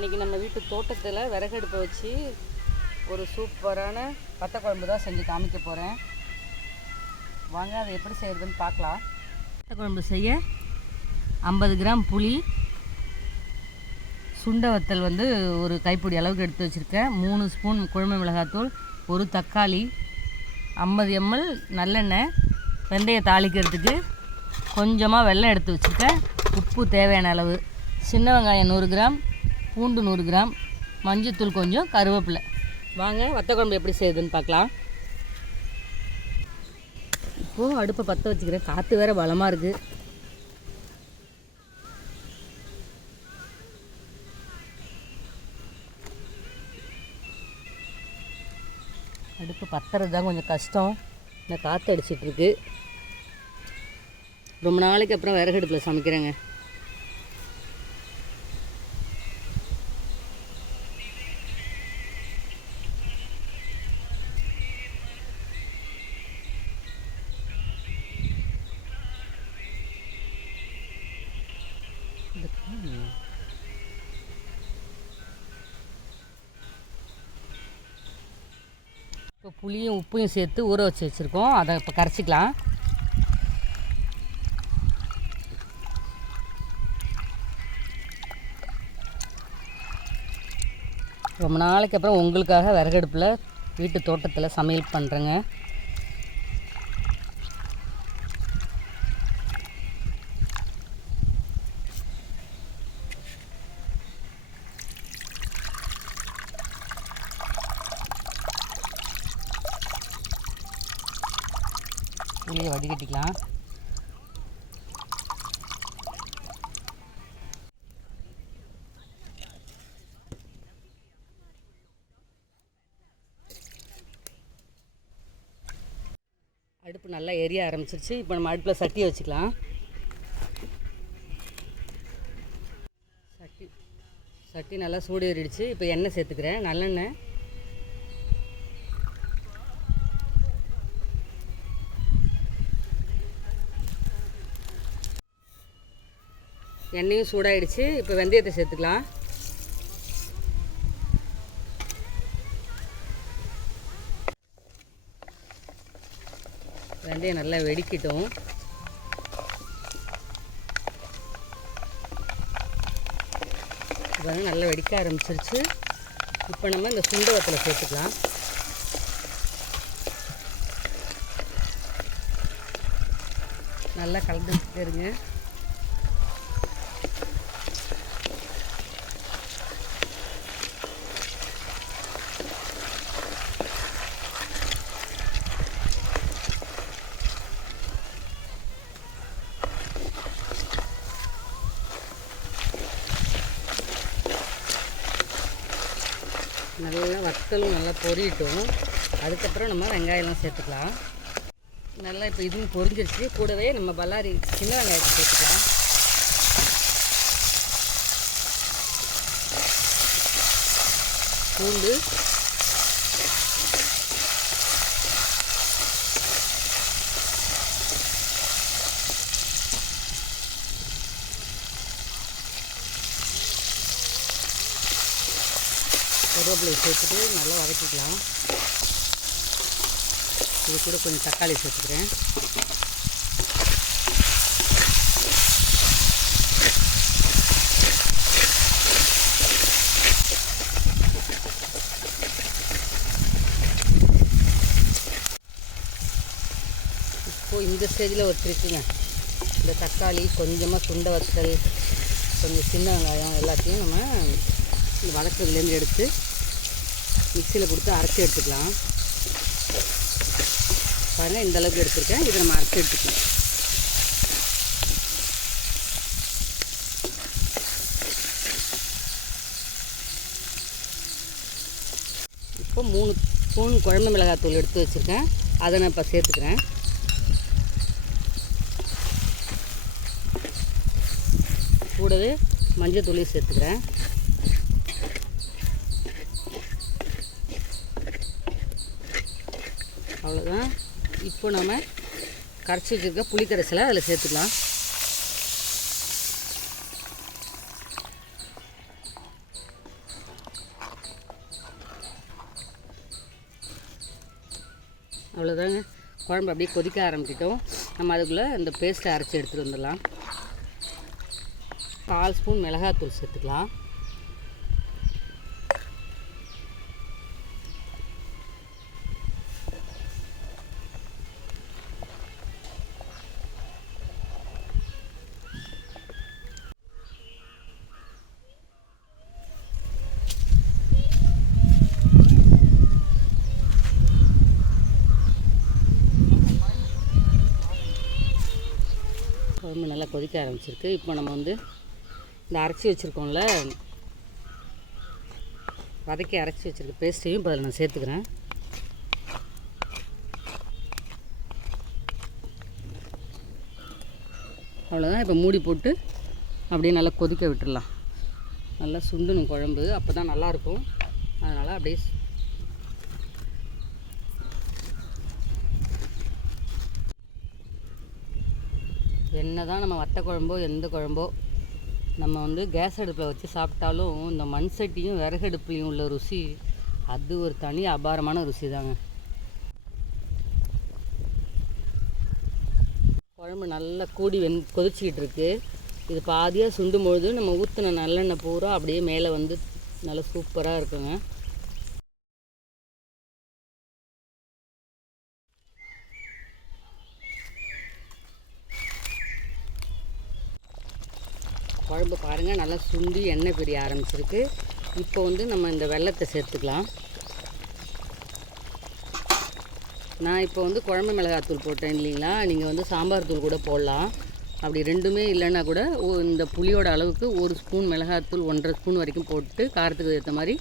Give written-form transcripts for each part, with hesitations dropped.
இன்றைக்கி நம்ம வீட்டு தோட்டத்தில் விறகடுப்பை வச்சு ஒரு சூப்பரான வத்த குழம்பு தான் செஞ்சு காமிக்க போகிறேன். வாங்க அதை எப்படி செய்கிறதுன்னு பார்க்கலாம். வத்த குழம்பு செய்ய 50 கிராம் புளி, சுண்டை வத்தல் ஒரு கைப்பிடி அளவுக்கு எடுத்து வச்சுருக்கேன். 3 ஸ்பூன் குழம்பு மிளகாத்தூள், ஒரு தக்காளி, 50 ml நல்லெண்ணெய், வெந்தயம் தாளிக்கிறதுக்கு கொஞ்சமாக வெல்லம் எடுத்து வச்சுருக்கேன், உப்பு தேவையான அளவு, சின்ன வெங்காயம் 100 கிராம், பூண்டு 100 கிராம், மஞ்சத்தூள் கொஞ்சம், கருவேப்பிலை. வாங்க வத்த குழம்பு எப்படி செய்யுதுன்னு பார்க்கலாம். இப்போது அடுப்பை பற்ற வச்சுக்கிறேன். காற்று வேறு பலமாக இருக்குது. அடுப்பு பற்றுறது தான் கொஞ்சம் கஷ்டம். இந்த காற்று அடிச்சிட்ருக்கு. ரொம்ப நாளைக்கு அப்புறம் விறகடுப்பில் சமைக்கிறேங்க. இப்போ புளியும் உப்பையும் சேர்த்து ஊற வச்சு வச்சுருக்கோம். அதை இப்போ கரைச்சிக்கலாம். ரொம்ப நாளைக்கு அப்புறம் உங்களுக்காக விறகடுப்பில் வீட்டு தோட்டத்தில் சமையல் பண்ணுறேங்க. புளியை வடிகட்டிக்கலாம். அடுப்பு நல்லா எரிய ஆரம்பிச்சிருச்சு. இப்போ நம்ம அடுப்பில் சட்டியை வச்சுக்கலாம். சட்டி நல்லா சூடு ஏறிடுச்சு. இப்போ எண்ணெய் சேர்த்துக்கிறேன். நல்லெண்ணெய், எண்ணெயும் சூடாகிடுச்சு. இப்போ வெந்தயத்தை சேர்த்துக்கலாம். வெந்தயம் நல்லா வெடிக்கட்டும். இப்போ நல்லா வெடிக்க ஆரம்பிச்சிருச்சு. இப்போ நம்ம இந்த சுண்டை வத்தலை சேர்த்துக்கலாம். நல்லா கலந்துக்கிட்டே இருங்க. நல்லா வத்தலும் நல்லா பொரியட்டும். அதுக்கப்புறம் நம்ம வெங்காயம்லாம் சேர்த்துக்கலாம். நல்லா இப்போ இதுவும் பொரிஞ்சிருச்சு. கூடவே நம்ம பல்லாரி சின்ன வெங்காயத்தை சேர்த்துக்கலாம். பூண்டு, கருவேப்பிலை சேர்த்துட்டு நல்லா வதக்கிக்கலாம். இது கூட கொஞ்சம் தக்காளி சேர்த்துக்கிறேன். இப்போது இந்த ஸ்டேஜில் ஒரு ட்ரிக்குங்க. இந்த தக்காளி, கொஞ்சமாக சுண்டை வத்தல், கொஞ்சம் சின்ன வெங்காயம் எல்லாத்தையும் நம்ம இந்த வதக்கிறதுலேருந்து எடுத்து மிக்சியில் கொடுத்து அரைச்சி எடுத்துக்கலாம். பாருங்கள், இந்த அளவுக்கு எடுத்துருக்கேன். இதை நம்ம அரைச்சி எடுத்துக்கலாம். இப்போ 3 ஸ்பூன் குழம்பு மிளகாத்தூள் எடுத்து வச்சுருக்கேன். அதை நான் இப்போ சேர்த்துக்கிறேன். கூடவே மஞ்சள் தூளையும் சேர்த்துக்கிறேன். அவ்வளோதான். இப்போ நம்ம கரைச்சி வச்சுருக்க புளி கரைசலை அதில் சேர்த்துக்கலாம். அவ்வளோதாங்க, குழம்பு அப்படியே கொதிக்க ஆரம்பிக்கிட்டோம். நம்ம அதுக்குள்ளே இந்த பேஸ்ட்டை அரைச்சி எடுத்துகிட்டு வந்துடலாம். 1/4 ஸ்பூன் மிளகாத்தூள் சேர்த்துக்கலாம். குழம்பு நல்லா கொதிக்க ஆரம்பிச்சிருக்கு. இப்போ நம்ம வந்து இந்த அரைச்சி வச்சுருக்கோம்ல, வதக்கி அரைச்சி வச்சுருக்க பேஸ்ட்டையும் இப்போ அதில் நான் சேர்த்துக்கிறேன். அவ்வளோதான். இப்போ மூடி போட்டு அப்படியே நல்லா கொதிக்க விட்டுடலாம். நல்லா சுண்டணும் குழம்பு, அப்போ தான் நல்லாயிருக்கும். அதனால் அப்படியே என்ன தான் நம்ம வத்த குழம்போ எந்த குழம்போ நம்ம வந்து கேஸ் அடுப்பில் வச்சு சாப்பிட்டாலும் இந்த மண் சட்டியும் விறகடுப்புலையும் உள்ள ருசி அது ஒரு தனி அபாரமான ருசி தாங்க. குழம்பு நல்லா கூடி கொதிச்சிக்கிட்டு இருக்கு. இது பாதியாக சுண்டும் பொழுது நம்ம ஊற்றின நல்லெண்ணெய் பூரா அப்படியே மேலே வந்து நல்லா சூப்பராக இருக்குங்க. குழம்பு பாருங்கள், நல்லா சுண்டி எண்ணெய் பிரிய ஆரம்பிச்சிருக்கு. இப்போ வந்து நம்ம இந்த வெல்லத்தை சேர்த்துக்கலாம். நான் இப்போ வந்து குழம்பு மிளகாத்தூள் போட்டேன் இல்லைங்களா, நீங்கள் வந்து சாம்பார் தூள் கூட போடலாம். அப்படி ரெண்டுமே இல்லைன்னா கூட இந்த புளியோட அளவுக்கு 1 ஸ்பூன் மிளகாத்தூள் 1.5 ஸ்பூன் வரைக்கும் போட்டு காரத்துக்கு ஏற்ற மாதிரி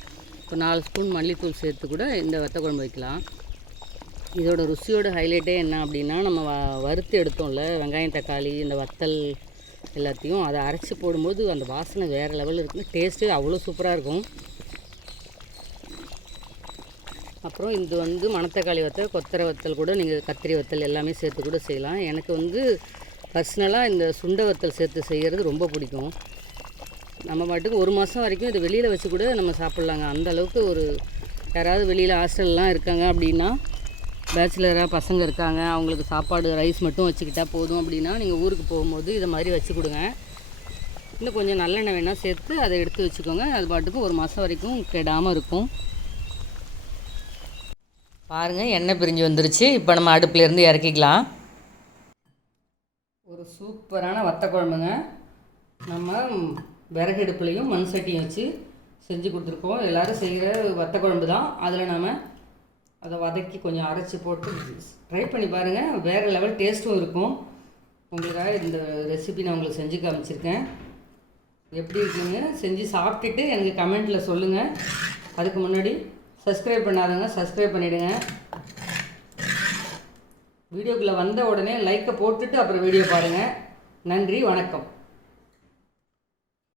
இப்போ 4 ஸ்பூன் மல்லித்தூள் சேர்த்து கூட இந்த வத்த குழம்பு வைக்கலாம். இதோட ருசியோட ஹைலைட்டே என்ன அப்படின்னா, நம்ம வறுத்து எடுத்தோம்ல வெங்காயம் தக்காளி இந்த வத்தல் எல்லாத்தையும் அதை அரைச்சி போடும்போது அந்த வாசனை வேறு லெவலில் இருக்குங்க. டேஸ்ட்டு அவ்வளோ சூப்பராக இருக்கும். அப்புறம் இது வந்து மணத்தக்காளி வத்தல், கொத்தரை வத்தல் கூட நீங்கள் கத்திரி வத்தல் எல்லாமே சேர்த்து கூட செய்யலாம். எனக்கு வந்து பர்சனலாக இந்த சுண்டை வத்தல் சேர்த்து செய்கிறது ரொம்ப பிடிக்கும். நம்ம பாட்டுக்கு 1 மாதம் வரைக்கும் இது வெளியில் வச்சு கூட நம்ம சாப்பிட்லாங்க. அந்தளவுக்கு ஒரு யாராவது வெளியில் ஹாஸ்டல்லாம் இருக்காங்க அப்படின்னா, பேச்சுலராக பசங்க இருக்காங்க, அவங்களுக்கு சாப்பாடு ரைஸ் மட்டும் வச்சுக்கிட்டால் போதும் அப்படின்னா நீங்கள் ஊருக்கு போகும்போது இதை மாதிரி வச்சு கொடுங்க. இன்னும் கொஞ்சம் நல்லெண்ணெய் வேணால் சேர்த்து அதை எடுத்து வச்சுக்கோங்க. அது பாட்டுக்கு 1 மாதம் வரைக்கும் கெடாமல் இருக்கும். பாருங்கள், எண்ணெய் பிரிஞ்சு வந்துருச்சு. இப்போ நம்ம அடுப்புலேருந்து இறக்கிக்கலாம். ஒரு சூப்பரான வத்த குழம்புங்க. நம்ம விறகு அடுப்புலையும் மண் சட்டியும் வச்சு செஞ்சு கொடுத்துருக்கோம். எல்லோரும் செய்கிற வத்த குழம்பு தான். அதில் நம்ம அதை வதக்கி கொஞ்சம் அரைச்சி போட்டு ட்ரை பண்ணி பாருங்கள். வேறு லெவல் டேஸ்ட்டும் இருக்கும். உங்களுக்காக இந்த ரெசிபி நான் உங்களுக்கு செஞ்சு காமிச்சிருக்கேன். எப்படி இருக்குங்க செஞ்சு சாப்பிட்டுட்டு எனக்கு கமெண்ட்டில் சொல்லுங்கள். அதுக்கு முன்னாடி சப்ஸ்கிரைப் பண்ணாதவங்க சப்ஸ்கிரைப் பண்ணிவிடுங்க. வீடியோக்குள்ளே வந்த உடனே லைக்கை போட்டுட்டு அப்புறம் வீடியோ பாருங்கள். நன்றி, வணக்கம்.